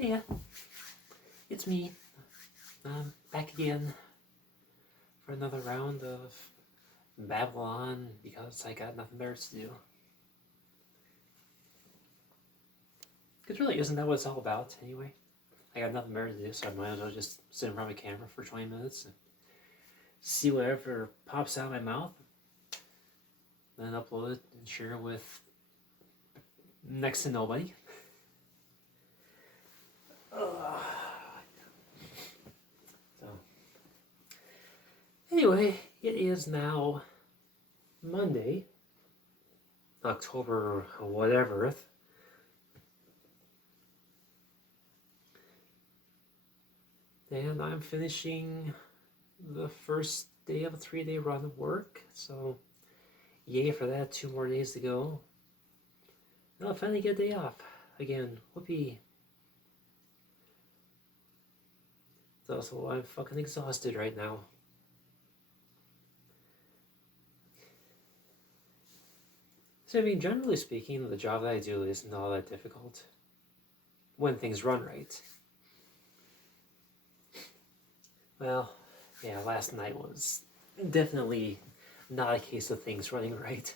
Yeah, it's me. I'm back again for another round of Babylon because I got nothing better to do. Because really, isn't that what it's all about anyway? I got nothing better to do, so I might as well just sit in front of a camera for 20 minutes and see whatever pops out of my mouth, then upload it and share it with next to nobody. So, anyway, it is now Monday, October whatever. And I'm finishing the first day of a 3-day run of work, so yay for that. 2 more days to go. And I'll finally get a day off again. Whoopee. So I'm fucking exhausted right now. So I mean, generally speaking, the job that I do isn't all that difficult when things run right. Well, yeah, last night was definitely not a case of things running right.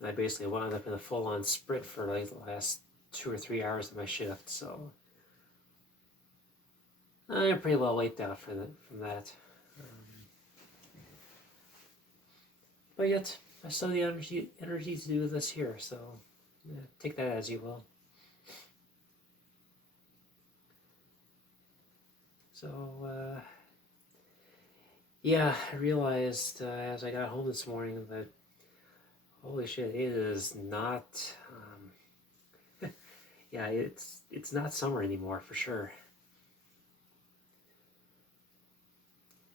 And I basically wound up in a full-on sprint for like the last 2 or 3 hours of my shift, so I'm pretty well wiped out from that. But yet, I still have the energy to do this here, so yeah, take that as you will. So, yeah, I realized as I got home this morning that, holy shit, it is not, yeah, it's not summer anymore, for sure.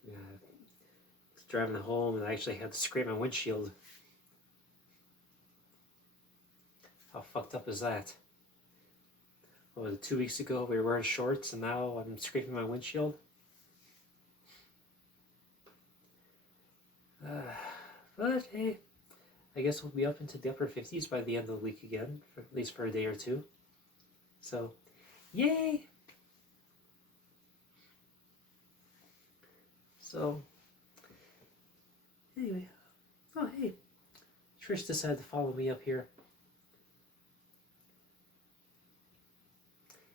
Yeah, I was driving home and I actually had to scrape my windshield. How fucked up is that? What was it, 2 weeks ago we were wearing shorts and now I'm scraping my windshield? But hey, I guess we'll be up into the upper 50s by the end of the week again, at least for a day or two. So, yay! So, anyway, oh hey, Trish decided to follow me up here.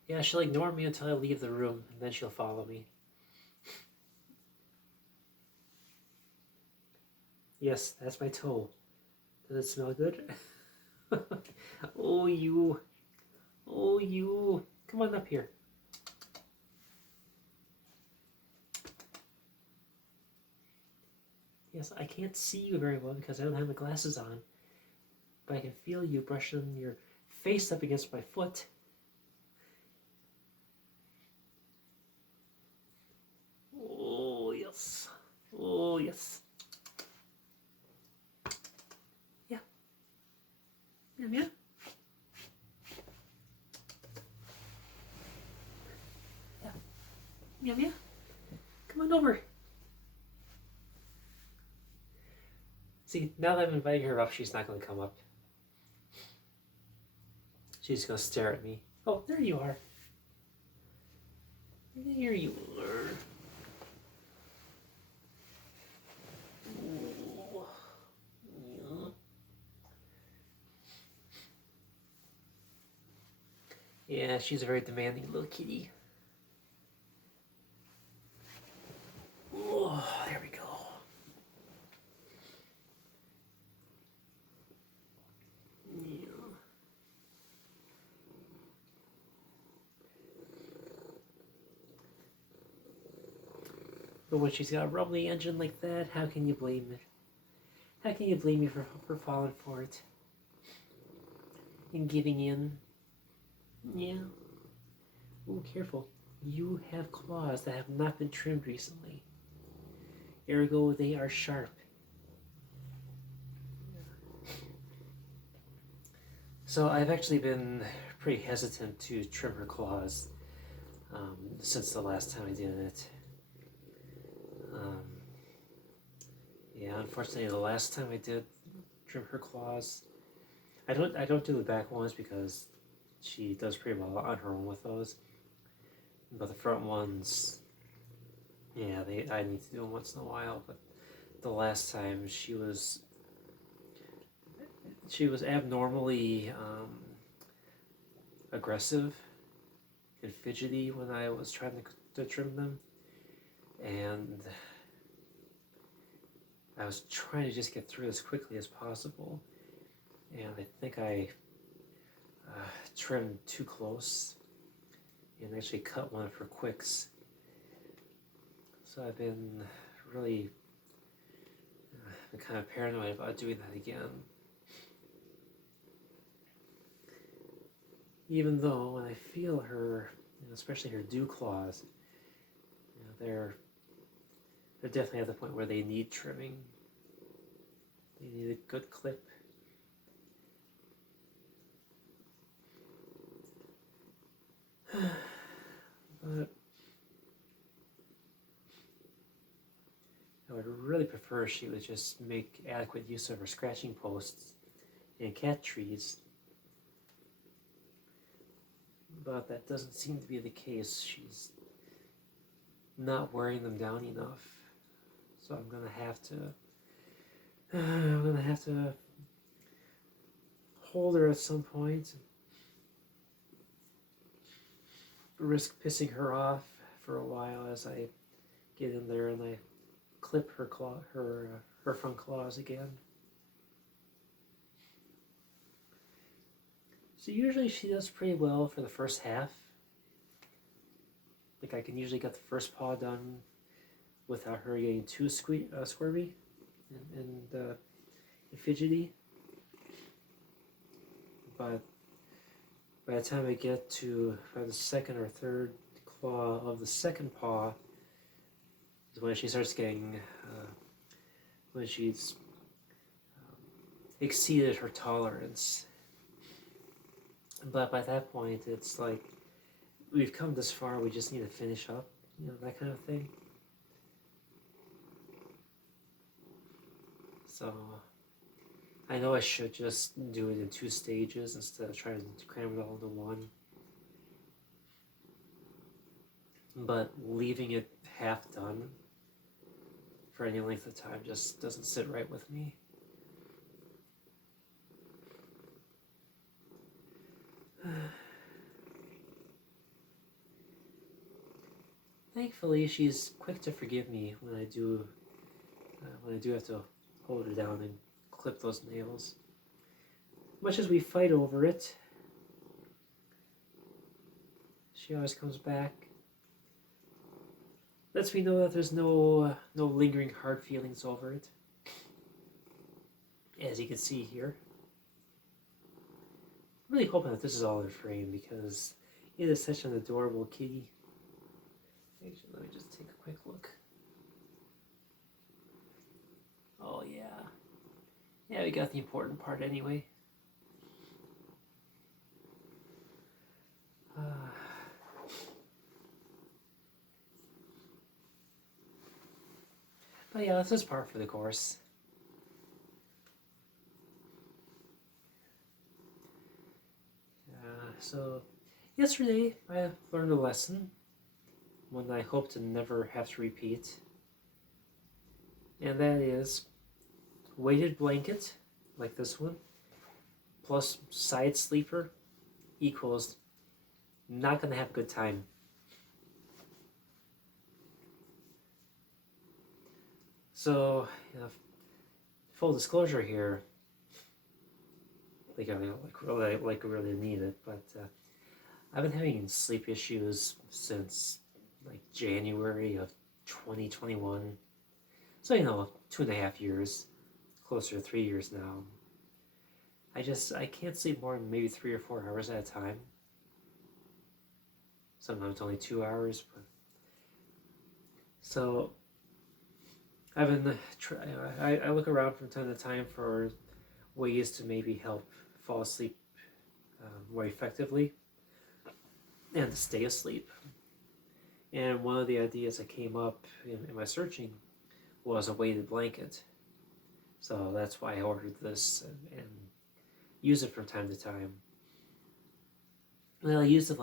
Yeah, she'll ignore me until I leave the room, and then she'll follow me. Yes, that's my toe. Does it smell good? Oh, you. Oh, you. Come on up here. Yes, I can't see you very well because I don't have my glasses on. But I can feel you brushing your face up against my foot. Oh, yes. Oh, yes. Yeah. Yeah, yeah. Yeah. Yeah, yeah. Come on over. See, now that I'm inviting her up, she's not going to come up. She's going to stare at me. Oh, there you are. There you are. Ooh. Yeah. Yeah, she's a very demanding little kitty. Oh, there we go. Yeah. But when she's got a rumbly engine like that, how can you blame it? How can you blame me for falling for it? And giving in? Yeah. Oh, careful. You have claws that have not been trimmed recently. Ergo, they are sharp. So I've actually been pretty hesitant to trim her claws since the last time I did it. Yeah, unfortunately, the last time I did trim her claws, I don't do the back ones because she does pretty well on her own with those. But the front ones, yeah, I need to do them once in a while. But the last time she was abnormally aggressive and fidgety when I was trying to trim them, and I was trying to just get through as quickly as possible, and I think I trimmed too close and actually cut one of her quicks. So I've been really kind of paranoid about doing that again. Even though when I feel her, especially her dew claws, they're definitely at the point where they need trimming. They need a good clip. But I would really prefer she would just make adequate use of her scratching posts and cat trees. But that doesn't seem to be the case. She's not wearing them down enough. So I'm gonna have to hold her at some point. Risk pissing her off for a while as I get in there and I clip her front claws again. So usually she does pretty well for the first half. Like I can usually get the first paw done without her getting too squirmy and fidgety. But by the time I get to the second or third claw of the second paw is when she starts getting, when she's exceeded her tolerance. But by that point, it's like, we've come this far, we just need to finish up, that kind of thing. So I know I should just do it in 2 stages instead of trying to cram it all into one. But leaving it half done for any length of time just doesn't sit right with me. Thankfully, she's quick to forgive me when I do have to hold her down and clip those nails. Much as we fight over it, she always comes back. Lets me know that there's no lingering hard feelings over it. As you can see here. I'm really hoping that this is all in frame because it is such an adorable kitty. Actually, let me just take a quick look. Oh yeah. Yeah, we got the important part anyway. But yeah, this is par for the course. So yesterday I learned a lesson, one I hope to never have to repeat, and that is weighted blanket, like this one, plus side sleeper equals not going to have a good time. So, full disclosure here, like really need it, but I've been having sleep issues since like January of 2021. So 2.5 years, closer to 3 years now. I can't sleep more than maybe 3 or 4 hours at a time. Sometimes only 2 hours, but so I've been I look around from time to time for ways to maybe help fall asleep more effectively and to stay asleep. And one of the ideas that came up in my searching was a weighted blanket. So that's why I ordered this and use it from time to time. Well, I used it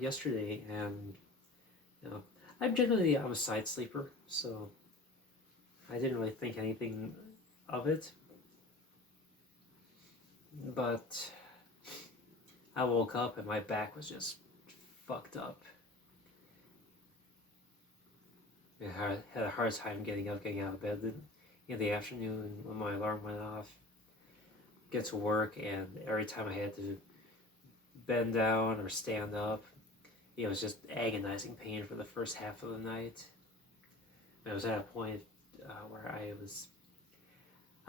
yesterday, and I'm a side sleeper, so I didn't really think anything of it. But I woke up and my back was just fucked up. I had a hard time getting out of bed in the afternoon when my alarm went off. Get to work, and every time I had to bend down or stand up, it was just agonizing pain for the first half of the night. I was at a point where I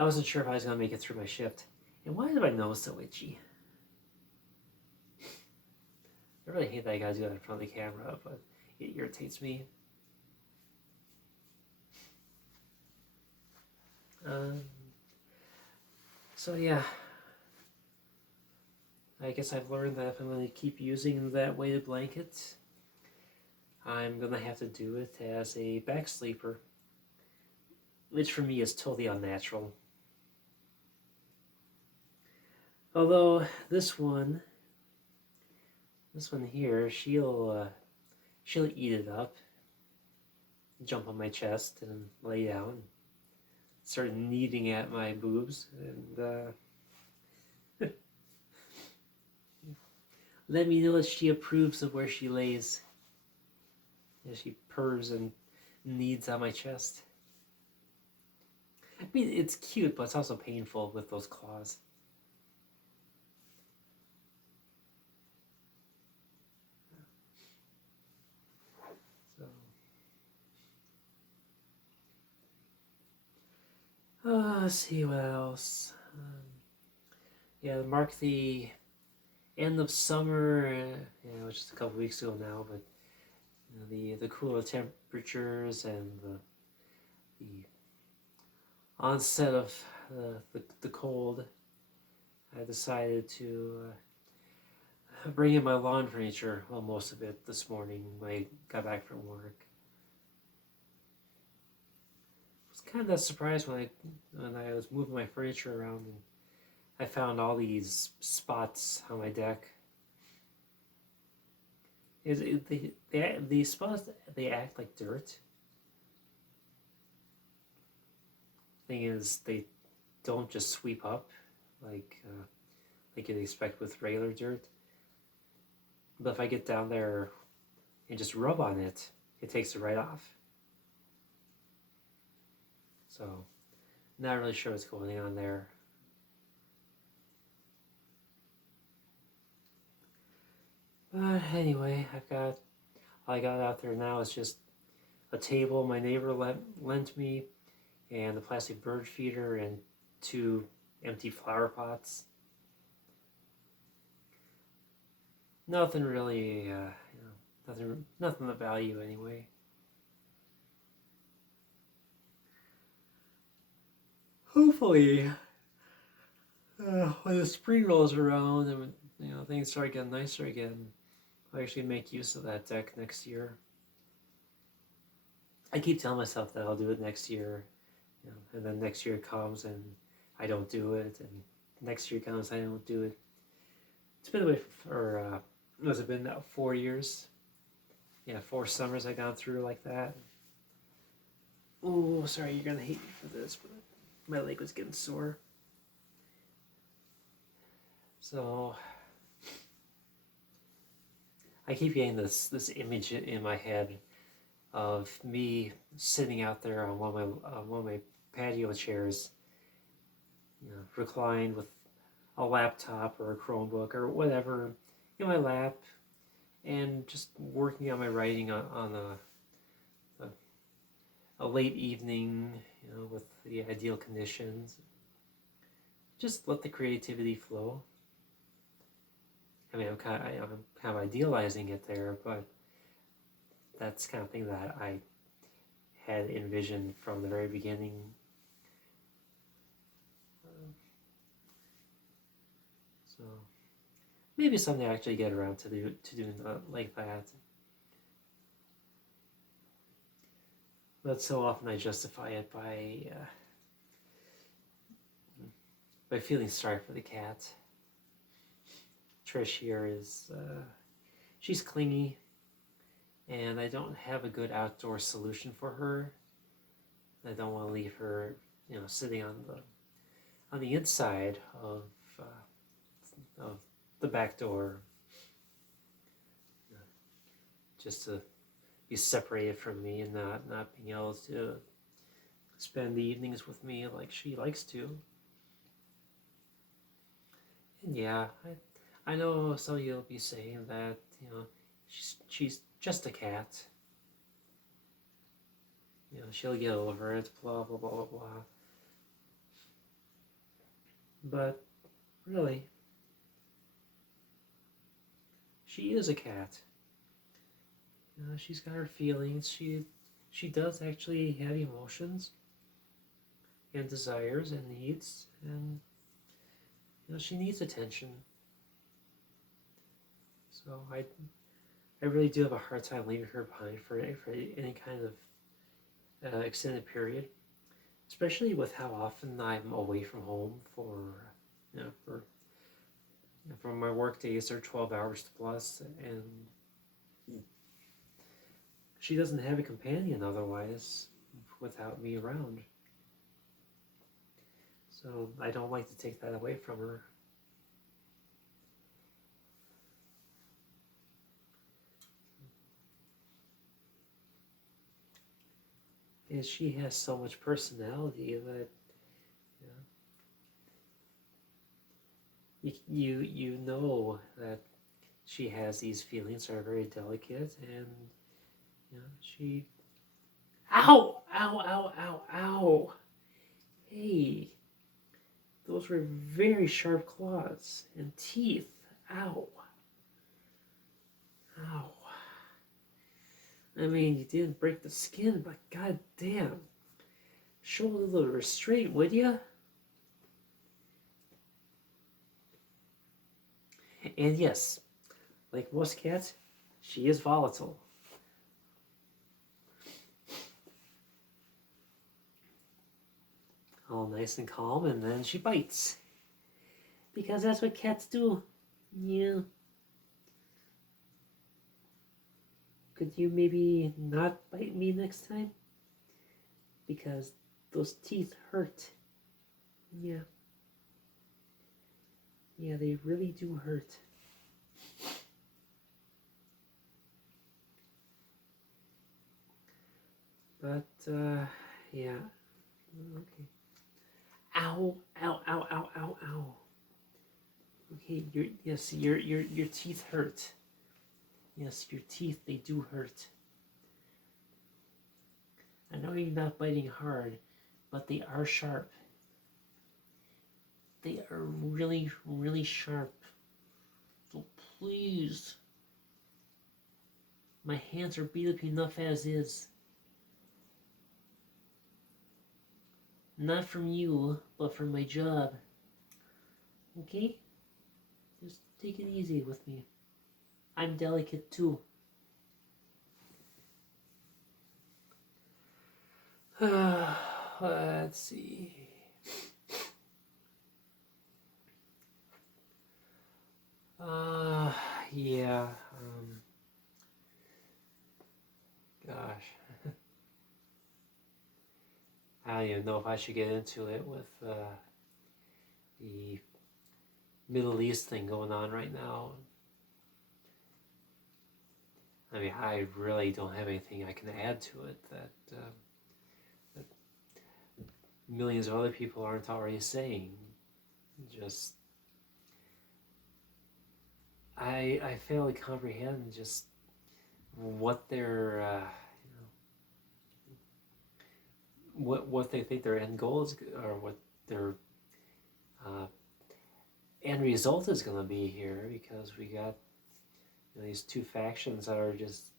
wasn't sure if I was gonna make it through my shift. And why is my nose so itchy? I really hate that I gotta do that in front of the camera, but it irritates me. Um, so yeah, I guess I've learned that if I'm going to keep using that weighted blanket, I'm going to have to do it as a back sleeper, which for me is totally unnatural. Although this one here, she'll eat it up, jump on my chest and lay down, start kneading at my boobs, and let me know if she approves of where she lays. As she purrs and kneads on my chest. I mean, it's cute, but it's also painful with those claws. So, let's see what else. Yeah, mark the end of summer, which is a couple weeks ago now, but the cooler temperatures and the onset of the cold, I decided to bring in my lawn furniture, well, most of it this morning when I got back from work. I was kind of surprised when I was moving my furniture around and I found all these spots on my deck. These spots, they act like dirt. Thing is, they don't just sweep up like you'd expect with regular dirt. But if I get down there and just rub on it, it takes it right off. So, not really sure what's going on there. But anyway, all I got out there now is just a table my neighbor lent me, and a plastic bird feeder, and 2 empty flower pots. Nothing really, nothing of value anyway. Hopefully, when the spring rolls around and things start getting nicer again, I'll actually make use of that deck next year. I keep telling myself that I'll do it next year, and then next year comes and I don't do it, and next year comes and I don't do it. It's been away for has it been now 4 years? Yeah, 4 summers I've gone through like that. Oh, sorry, you're gonna hate me for this, but my leg was getting sore. So I keep getting this image in my head of me sitting out there on one of my patio chairs, reclined with a laptop or a Chromebook or whatever in my lap, and just working on my writing on a late evening, with the ideal conditions. Just let the creativity flow. I mean, I'm kind of idealizing it there, but that's the kind of thing that I had envisioned from the very beginning. So maybe someday I actually get around to doing like that. But so often I justify it by feeling sorry for the cat. Trish here is she's clingy, and I don't have a good outdoor solution for her. I don't want to leave her, sitting on the inside of the back door, just to be separated from me and not being able to spend the evenings with me like she likes to. And yeah, I know some of you will be saying that, she's just a cat. She'll get over it, blah, blah, blah, blah, blah. But really, she is a cat. She's got her feelings. She does actually have emotions and desires and needs, and she needs attention. So I really do have a hard time leaving her behind for any kind of extended period, especially with how often I'm away from home for my work days are 12 hours plus, and she doesn't have a companion otherwise without me around. So I don't like to take that away from her. And she has so much personality that you know that she has these feelings that are very delicate, and she. Ow! Ow! Ow! Ow! Ow! Hey, those were very sharp claws and teeth. Ow! Ow! I mean, you didn't break the skin, but goddamn, show a little restraint, would ya? And yes, like most cats, she is volatile. All nice and calm, and then she bites. Because that's what cats do. Yeah. Could you maybe not bite me next time? Because those teeth hurt. Yeah. Yeah, they really do hurt. But, yeah. Okay. Ow, ow, ow, ow, ow, ow. Okay, your teeth hurt. Yes, your teeth, they do hurt. I know you're not biting hard, but they are sharp. They are really, really sharp. So please. My hands are beat up enough as is. Not from you, but from my job. Okay? Just take it easy with me. I'm delicate too. Let's see. Yeah. Gosh. I don't even know if I should get into it with the Middle East thing going on right now. I mean, I really don't have anything I can add to it that millions of other people aren't already saying. Just, I fail to comprehend just what their what they think their end goal is, or what their end result is going to be here, because we got these two factions that are just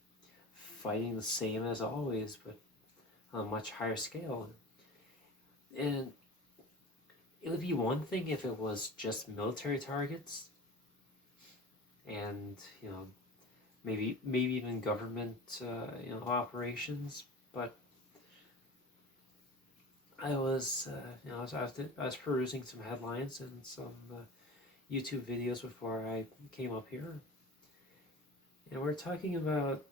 fighting the same as always, but on a much higher scale. And it would be one thing if it was just military targets, and maybe even government operations. But I was perusing some headlines and some YouTube videos before I came up here, and we're talking about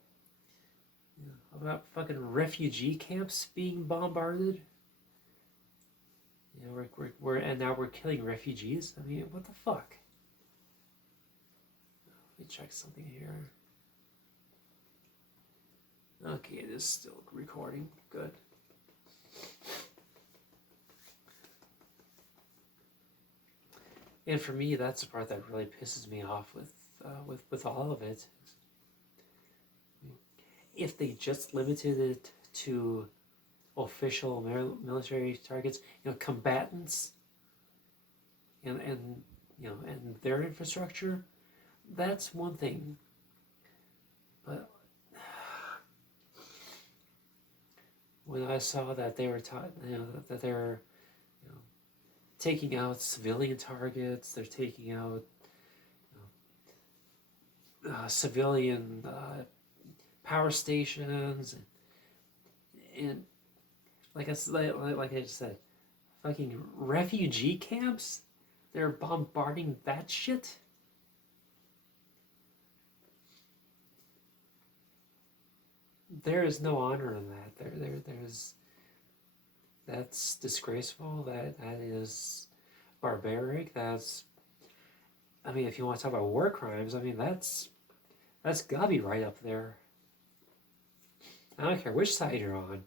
fucking refugee camps being bombarded. And now we're killing refugees. I mean, what the fuck? Let me check something here. Okay, it is still recording. Good. And for me, that's the part that really pisses me off with all of it. If they just limited it to official military targets, combatants, and their infrastructure, that's one thing. But when I saw that they were that they're taking out civilian targets, they're taking out civilian power stations, and like I just said, fucking refugee camps, they're bombarding that shit. There is no honor in that. There's that's disgraceful. That is barbaric. That's, I mean, if you want to talk about war crimes, I mean, that's gotta be right up there. I don't care which side you're on.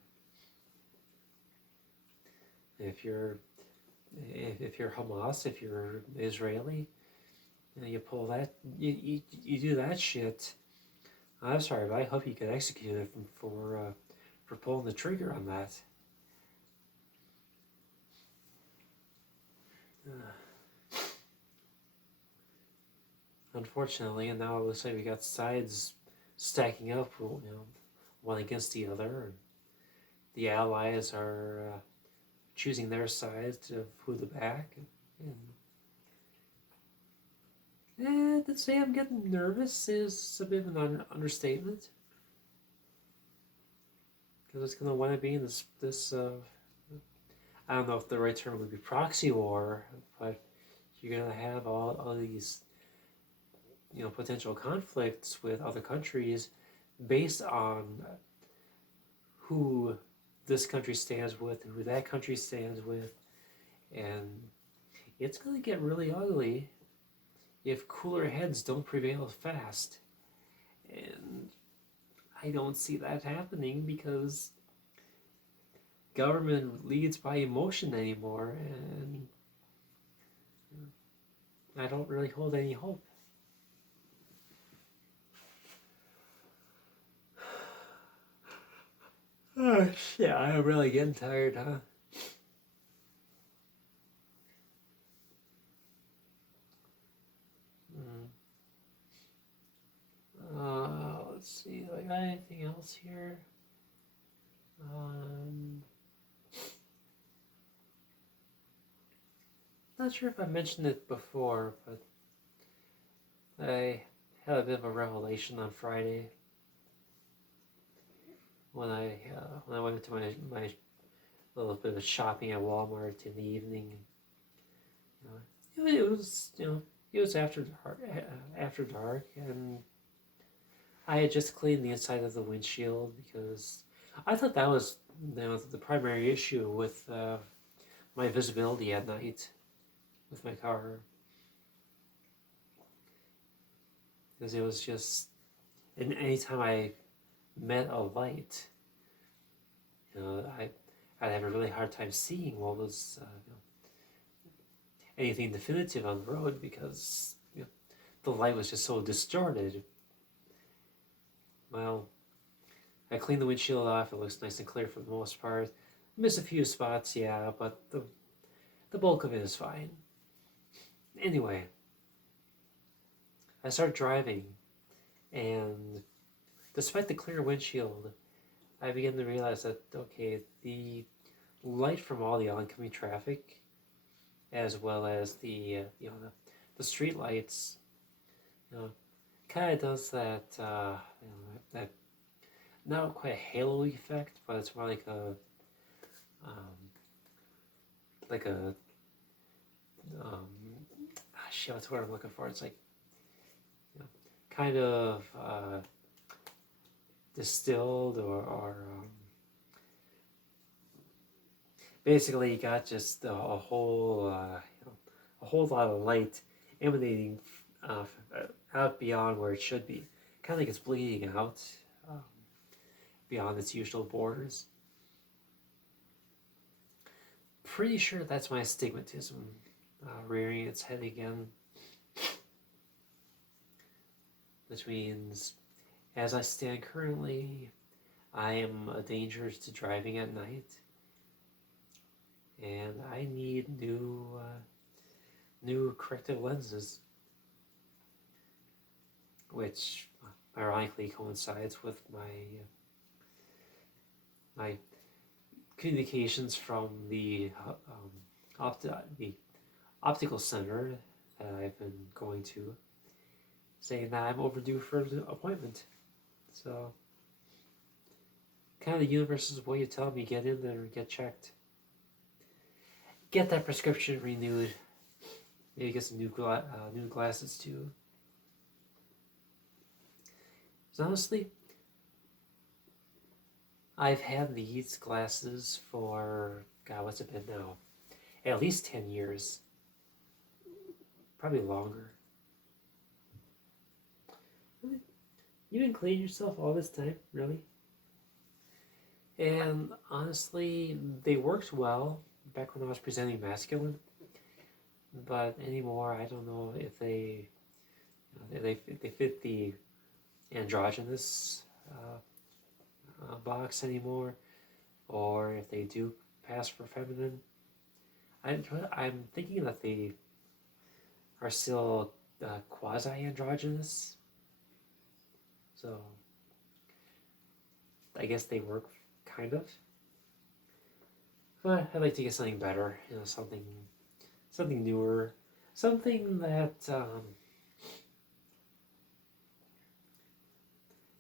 If you're Hamas, if you're Israeli, you pull that, you do that shit. I'm sorry, but I hope you get executed for pulling the trigger on that. Unfortunately, and now it looks like we got sides stacking up, one against the other, and the allies are choosing their sides to who the back. And to say I'm getting nervous is a bit of an understatement, because it's going to wind up being this I don't know if the right term would be proxy war, but you're going to have all these potential conflicts with other countries based on who this country stands with and who that country stands with, and it's going to get really ugly if cooler heads don't prevail fast. And I don't see that happening, because government leads by emotion anymore, and I don't really hold any hope. Oh shit, I'm really getting tired, huh? Let's see, do I got anything else here? Not sure if I mentioned it before, but I had a bit of a revelation on Friday when I went into my little bit of shopping at Walmart in the evening. It was after dark, and I had just cleaned the inside of the windshield, because I thought that was the primary issue with my visibility at night with my car, because it was just, and anytime I met a light, I'd have a really hard time seeing what was anything definitive on the road, because the light was just so distorted. Well, I cleaned the windshield off. It looks nice and clear for the most part. Miss a few spots, yeah, but the bulk of it is fine. Anyway, I start driving, and despite the clear windshield, I begin to realize that, okay, the light from all the oncoming traffic, as well as the street lights, kind of does that that not quite a halo effect, but it's more like a shit, what's the word I'm looking for? It's like, kind of distilled or basically you got just a whole a whole lot of light emanating out beyond where it should be. Kind of like it's bleeding out um, beyond its usual borders. Pretty sure that's my astigmatism rearing its head again, which means as I stand currently, I am a danger to driving at night, and I need new corrective lenses, which ironically coincides with my communications from the optical center that I've been going to, saying that I'm overdue for an appointment. So, kind of the universe's way of telling me get in there and get checked. Get that prescription renewed. Maybe get some new glasses too. So honestly, I've had these glasses for, God, what's it been now? At least 10 years. Probably longer. Really? You didn't clean yourself all this time? Really? And honestly, they worked well back when I was presenting masculine. But anymore, I don't know if they fit the androgynous box anymore, or if they do pass for feminine. I'm thinking that they are still quasi-androgynous, so I guess they work kind of. But I'd like to get something better, something newer, something that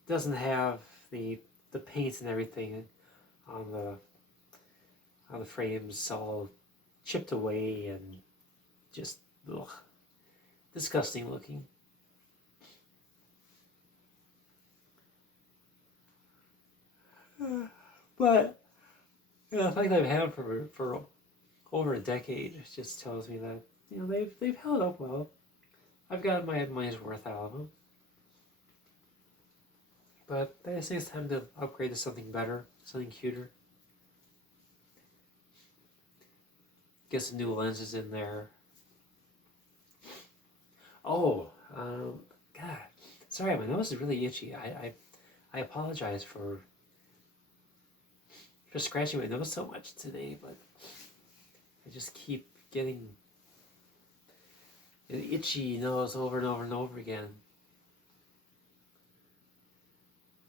doesn't have the paint and everything on the frames all chipped away and just disgusting looking. But the fact that I've had them for over a decade just tells me that they've held up well. I've got my money's worth out of them. But I just think it's time to upgrade to something better, something cuter. Get some new lenses in there. Oh, God, sorry, my nose is really itchy. I apologize for scratching my nose so much today, but I just keep getting an itchy nose over and over and over again.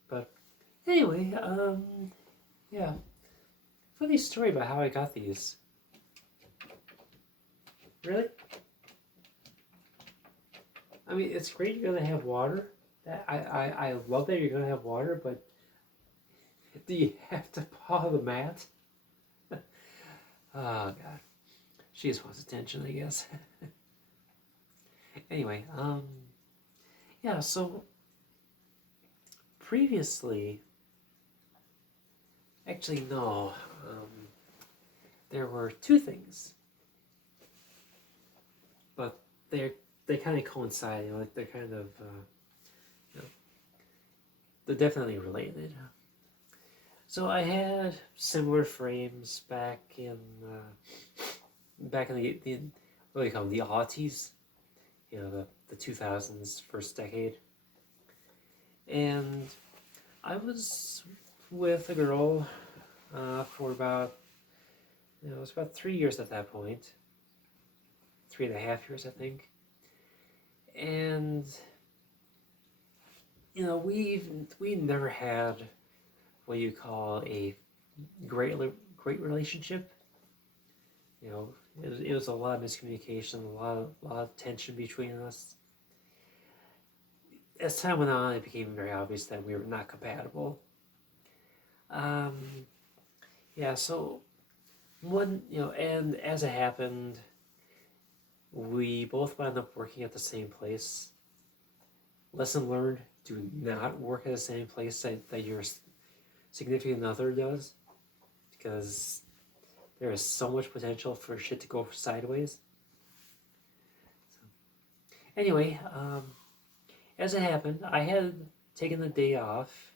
But anyway, yeah, funny story about how I got these. Really? I mean, it's great you're gonna have water. I love that you're gonna have water, but do you have to paw the mat? Oh God, she just wants attention, I guess. Anyway, yeah. So previously, actually no, there were two things, but they kind of coincide. Like they're kind of, they're definitely related. So I had similar frames back in the what do you call them, the aughties, the 2000s, first decade. And I was with a girl for about, it was about 3 years at that point, 3.5 years, I think. And we never had what you call a great relationship. It was a lot of miscommunication, a lot of tension between us. As time went on, it became very obvious that we were not compatible. Yeah, so and as it happened, We both wound up working at the same place. Lesson learned, do not work at the same place that your significant other does, because there is so much potential for shit to go sideways. So, anyway, as it happened, I had taken the day off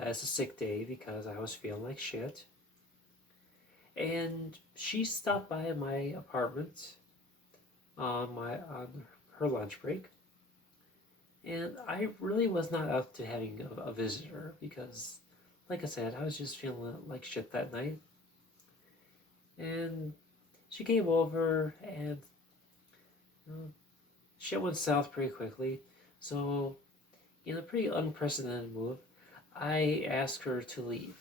as a sick day because I was feeling like shit. And she stopped by my apartment on her lunch break. And I really was not up to having a visitor because, like I said, I was just feeling like shit that night. And she came over, and shit went south pretty quickly. So, in a pretty unprecedented move, I asked her to leave.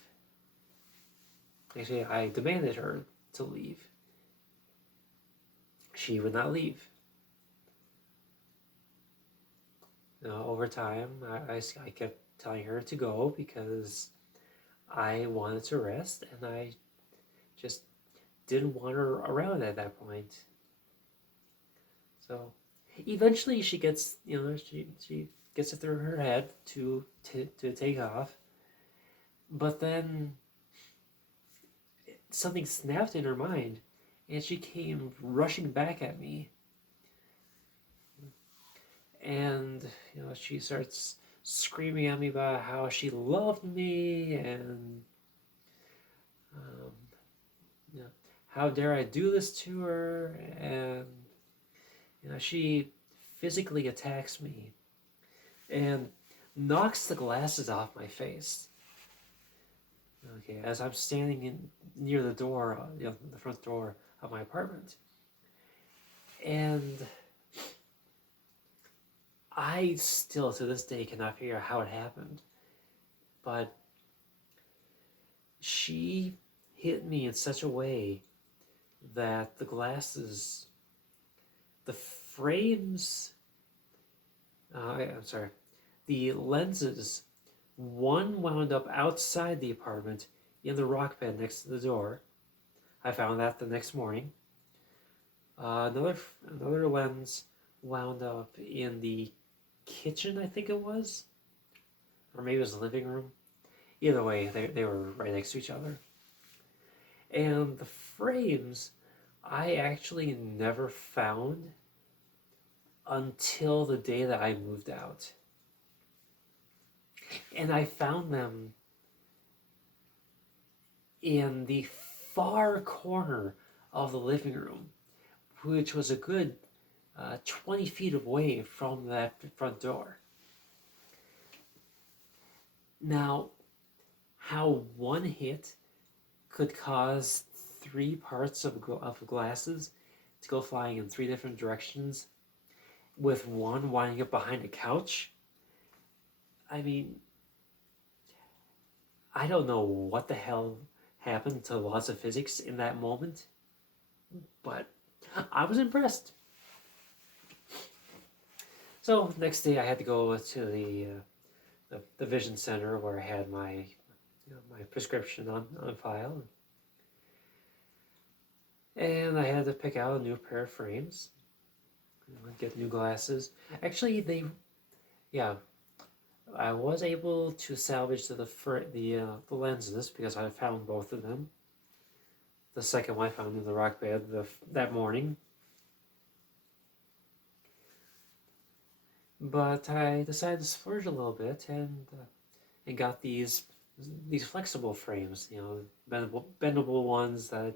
Actually, I demanded her to leave. She would not leave. Over time, I kept telling her to go because I wanted to rest, and I just didn't want her around at that point. So eventually she gets, she gets it through her head to take off. But then something snapped in her mind, and she came rushing back at me. And she starts screaming at me about how she loved me, and how dare I do this to her, and she physically attacks me and knocks the glasses off my face. Okay, as I'm standing near the door, the front door of my apartment, and I still to this day cannot figure out how it happened, but she hit me in such a way that the glasses, the frames, the lenses, one wound up outside the apartment in the rock bed next to the door. I found that the next morning. Another lens wound up in the kitchen, I think it was, or maybe it was the living room. Either way, they were right next to each other. And the frames, I actually never found until the day that I moved out. And I found them in the far corner of the living room, which was a good 20 feet away from that front door. Now, how one hit could cause 3 parts of glasses to go flying in 3 different directions, with one winding up behind a couch. I mean, I don't know what the hell happened to laws of physics in that moment, but I was impressed. So next day I had to go to the vision center where I had my my prescription on file, and I had to pick out a new pair of frames, get new glasses. Actually, I was able to salvage the lenses because I found both of them. The second one I found in the rock bed that morning. But I decided to splurge a little bit and got these flexible frames, bendable ones that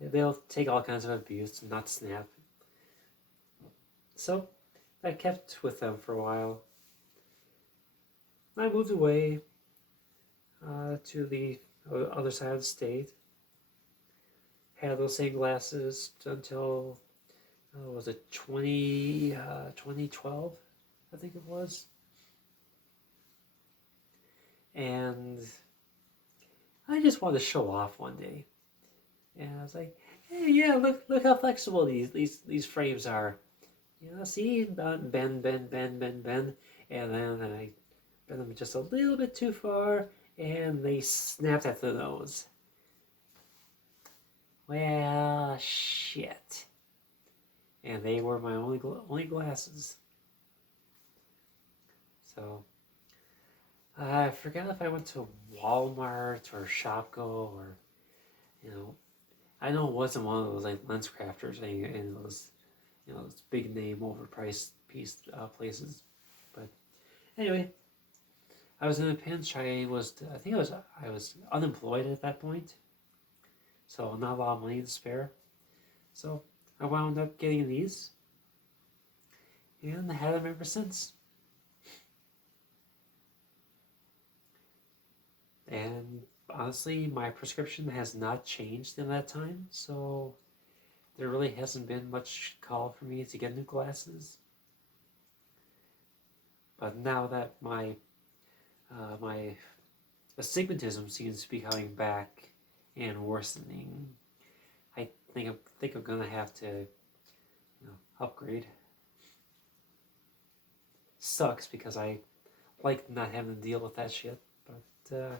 they'll take all kinds of abuse and not snap. So I kept with them for a while. I moved away to the other side of the state. Had those same glasses until was it 2012, I think it was. And I just wanted to show off one day. And I was like, hey, yeah, look how flexible these frames are. See, bend, and then I bent them just a little bit too far, and they snapped at the nose. Well, shit. and they were my only glasses. So I forgot if I went to Walmart or Shopko or, I know it wasn't one of those like Lens Crafters and those, those big name overpriced places. But anyway, I was in a pinch. I think I was unemployed at that point, so not a lot of money to spare. So I wound up getting these, and I had them ever since. And honestly, my prescription has not changed in that time, so there really hasn't been much call for me to get new glasses. But now that my astigmatism seems to be coming back and worsening, I think I'm gonna have to, upgrade. Sucks because I like not having to deal with that shit, but yeah.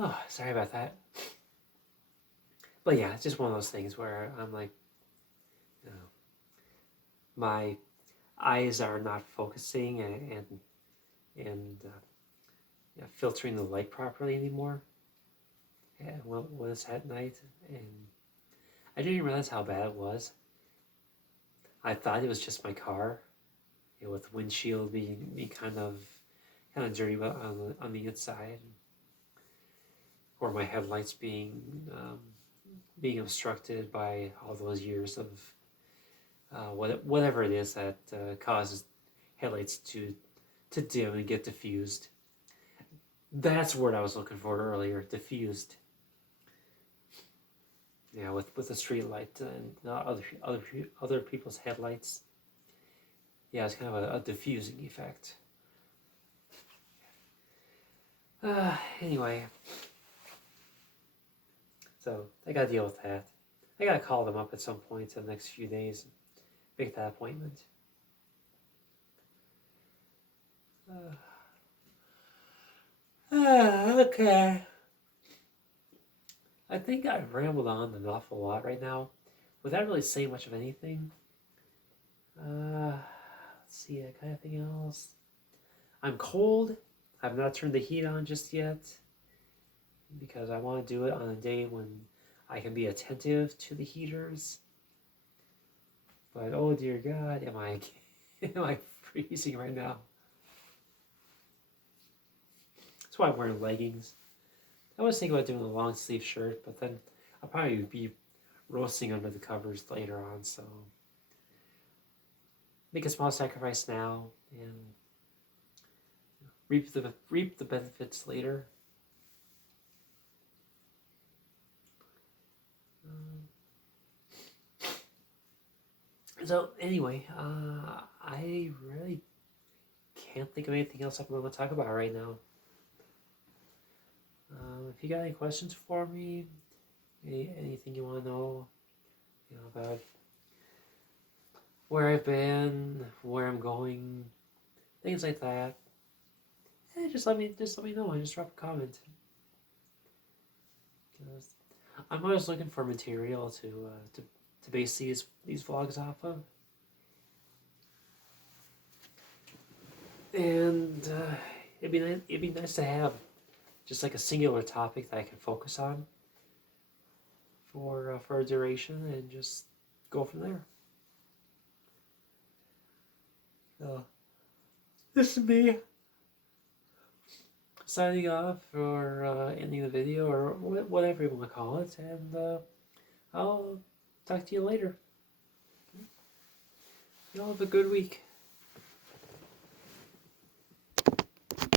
Oh, sorry about that. But yeah, it's just one of those things where I'm like, my eyes are not focusing and filtering the light properly anymore. And when it's at night, and I didn't realize how bad it was. I thought it was just my car, with the windshield being kind of dirty on the inside, or my headlights being obstructed by all those years of whatever it is that causes headlights to dim and get diffused. That's the word I was looking for earlier. Diffused. Yeah, with the street light and other people's headlights. Yeah, it's kind of a diffusing effect. Anyway, so I gotta deal with that. I gotta call them up at some point in the next few days and make that appointment. Okay. I think I've rambled on an awful lot right now without really saying much of anything. Let's see, I got anything else? I'm cold. I've not turned the heat on just yet because I want to do it on a day when I can be attentive to the heaters. But oh dear God, am I freezing right now? That's why I'm wearing leggings. I was thinking about doing a long sleeve shirt, but then I'll probably be roasting under the covers later on, so make a small sacrifice now and reap the benefits later. So anyway, I really can't think of anything else I'm going to talk about right now. If you got any questions for me, anything you want to know, about where I've been, where I'm going, things like that, just let me know and just drop a comment. Because I'm always looking for material to base these vlogs off of, and it'd be nice to have just like a singular topic that I can focus on for a duration and just go from there. So this is me signing off, or ending the video, or whatever you want to call it, and I'll talk to you later. Y'all have a good week.